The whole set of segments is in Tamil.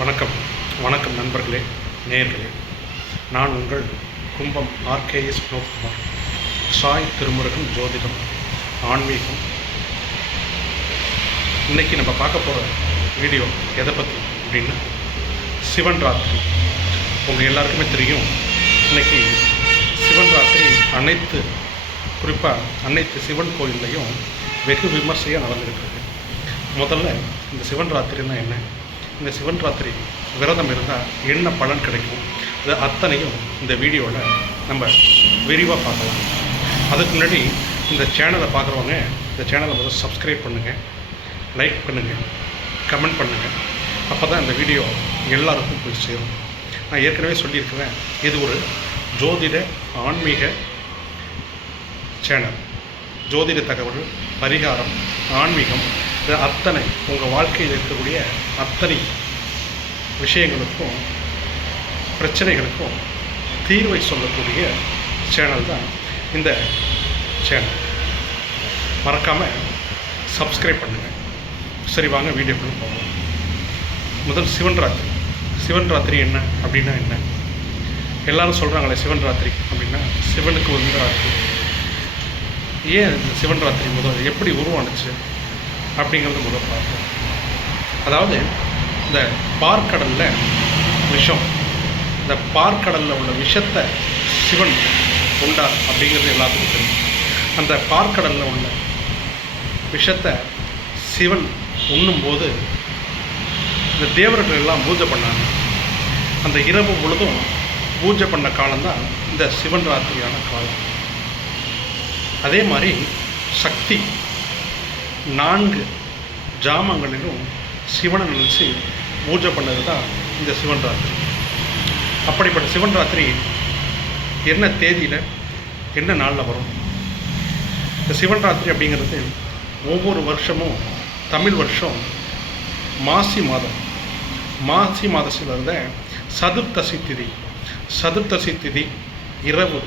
வணக்கம் வணக்கம் நண்பர்களே, நேயர்களே. நான் உங்கள் கும்பம் ஆர்கேஎஸ் வினோத்குமார். சாய் திருமுருகன் ஜோதிடம் ஆன்மீகம். இன்றைக்கி நம்ம பார்க்க போகிற வீடியோ எதை பற்றி அப்படின்னா சிவன் ராத்திரி. உங்கள் எல்லாருக்குமே தெரியும், இன்றைக்கி சிவன் ராத்திரி குறிப்பாக அனைத்து சிவன் கோயில்லையும் வெகு விமர்சையாக நடந்துகிட்டு. முதல்ல இந்த சிவன் ராத்திரின்னா என்ன, இந்த சிவன் ராத்திரி விரதம் இருந்தால் என்ன பலன் கிடைக்கும், இது அத்தனையும் இந்த வீடியோவில் நம்ம விரிவாக பார்க்கலாம். அதுக்கு முன்னாடி இந்த சேனலை பார்க்குறவங்க இந்த சேனலை முதல்ல சப்ஸ்கிரைப் பண்ணுங்கள், லைக் பண்ணுங்கள், கமெண்ட் பண்ணுங்கள். அப்போ தான் இந்த வீடியோ எல்லாருக்கும் போய் சேரும். நான் ஏற்கனவே சொல்லியிருக்கிறேன், இது ஒரு ஜோதிட ஆன்மீக சேனல். ஜோதிட தகவல், பரிகாரம், ஆன்மீகம், இது அத்தனை உங்கள் வாழ்க்கையில் இருக்கக்கூடிய அத்தனை விஷயங்களுக்கும் பிரச்சனைகளுக்கும் தீர்வை சொல்லக்கூடிய சேனல் தான் இந்த சேனல். மறக்காமல் சப்ஸ்கிரைப் பண்ணுங்கள். சரி, வாங்க வீடியோக்குள்ள போகலாம். முதல் சிவன் ராத்திரி. சிவன் ராத்திரி என்ன அப்படின்னா என்ன? எல்லோரும் சொல்கிறாங்களே சிவன் ராத்திரி அப்படின்னா சிவனுக்கு வந்து ராத்திரி. ஏன் இந்த சிவன் ராத்திரி முதல் எப்படி உருவானுச்சு அப்படிங்கிறது முதல் பார்ப்போம். அதாவது இந்த பார்க்கடலில் விஷம், இந்த பார்க்கடலில் உள்ள விஷத்தை சிவன் உண்டார் அப்படிங்கிறது எல்லாத்துக்கும் தெரியும். அந்த பார்க்கடலில் உள்ள விஷத்தை சிவன் உண்ணும்போது இந்த தேவர்கள் எல்லாம் பூஜை பண்ணாங்க. அந்த இரவு முழுதும் பூஜை பண்ண காலம்தான் இந்த சிவன் ராத்திரியான காலம். அதே மாதிரி சக்தி 4 ஜாமங்களிலும் சிவனை நினச்சி பூஜை பண்ணது தான் இந்த சிவன் ராத்திரி. அப்படிப்பட்ட சிவன் ராத்திரி என்ன தேதியில் என்ன நாளில் வரும்? இந்த சிவன் ராத்திரி அப்படிங்கிறது ஒவ்வொரு வருஷமும் தமிழ் வருஷம் மாசி மாதத்தில் இருந்த சதுர்த்தசி திதி இரவு.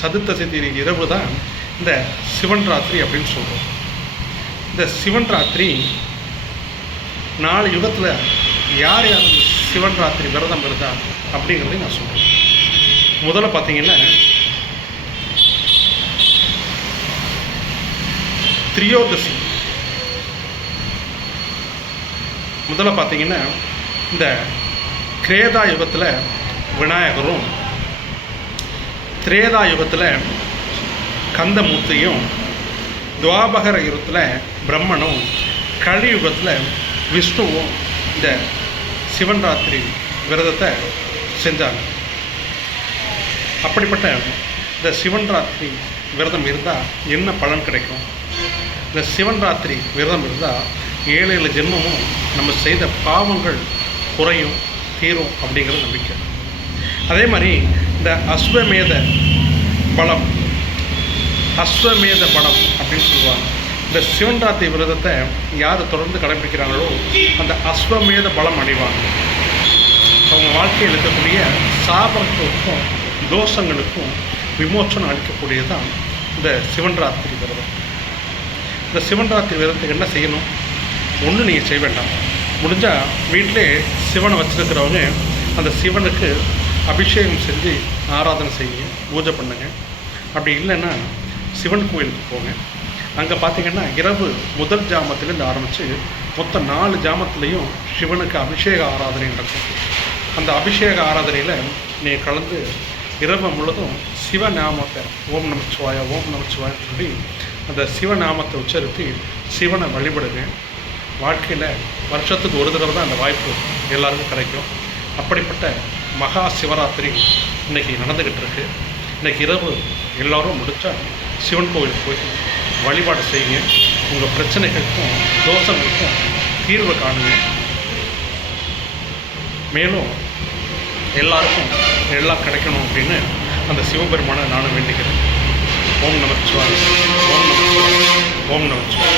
சதுர்த்தசி திதி இரவு தான் இந்த சிவன் ராத்திரி அப்படின்னு சொல்கிறோம். இந்த சிவன் ராத்திரி 4 யுகத்தில் யார் யார் சிவன் ராத்திரி விரதம் இருந்தா அப்படிங்கிறதையும் நான் சொல்கிறேன். முதல்ல பார்த்தீங்கன்னா திரியோதசி. முதல்ல பார்த்தீங்கன்னா இந்த கிரேதா யுகத்தில் விநாயகரும், திரேதா யுகத்தில் கந்தமூர்த்தியும், துவாபகர யுகத்தில் பிரம்மனும், கலியுகத்தில் விஷ்ணுவும் இந்த சிவன் ராத்திரி விரதத்தை செஞ்சாங்க. அப்படிப்பட்ட இந்த சிவன் ராத்திரி விரதம் இருந்தால் என்ன பலன் கிடைக்கும்? இந்த சிவன் ராத்திரி விரதம் இருந்தால் 7 ஜென்மமும் நம்ம செய்த பாவங்கள் குறையும், தீரும் அப்படிங்கிற நம்பிக்கை. அதே மாதிரி இந்த அஸ்வமேத பலம் அப்படின்னு சொல்லுவாங்க. இந்த சிவன் ராத்திரி விரதத்தை யார் தொடர்ந்து கடைபிடிக்கிறாங்களோ அந்த அஸ்வமேத பலம் அடைவாங்க. அவங்க வாழ்க்கையில் இருக்கக்கூடிய சாபங்களுக்கும் தோஷங்களுக்கும் விமோச்சனம் அளிக்கக்கூடியதான் இந்த சிவன் ராத்திரி விரதம். இந்த சிவன் ராத்திரி விரதத்துக்கு என்ன செய்யணும்? ஒன்றும் நீங்கள் செய்ய வேண்டாம். முடிஞ்சால் வீட்டிலே சிவனை வச்சுருக்கிறவங்க அந்த சிவனுக்கு அபிஷேகம் செஞ்சு ஆராதனை செய்யுங்க, பூஜை பண்ணுங்க. அப்படி இல்லைன்னா சிவன் கோயிலுக்கு போங்க. அங்கே பார்த்தீங்கன்னா இரவு முதல் ஜாமத்திலேருந்து ஆரம்பித்து மொத்தம் 4 ஜாமத்துலேயும் சிவனுக்கு அபிஷேக ஆராதனை நடக்கும். அந்த அபிஷேக ஆராதனையில் நீங்கள் கலந்து இரவு முழுதும் சிவநாமத்தை ஓம் நமச்சிவாய சொல்லி அந்த சிவநாமத்தை உச்சரித்து சிவனை வழிபடுங்க. வாழ்க்கையில் வருஷத்துக்கு ஒரு தடவை தான் அந்த வாய்ப்பு எல்லாருக்கும் கிடைக்கும். அப்படிப்பட்ட மகா சிவராத்திரி இன்றைக்கி நடந்துக்கிட்டு இருக்கு. இன்றைக்கி இரவு எல்லோரும் முடித்தா சிவன் கோவிலுக்கு போய் வழிபாடு செய்யுங்க. உங்கள் பிரச்சனைகளுக்கும் தோஷங்களுக்கும் தீர்வு காணுங்க. மேலும் எல்லாருக்கும் எல்லாம் கிடைக்கணும் அப்படின்னு அந்த சிவபெருமானை நானும் வேண்டிக்கிறேன். ஓம் நமச்சிவாய, ஓம் நமச்சிவாய, ஓம் நமச்சிவாய.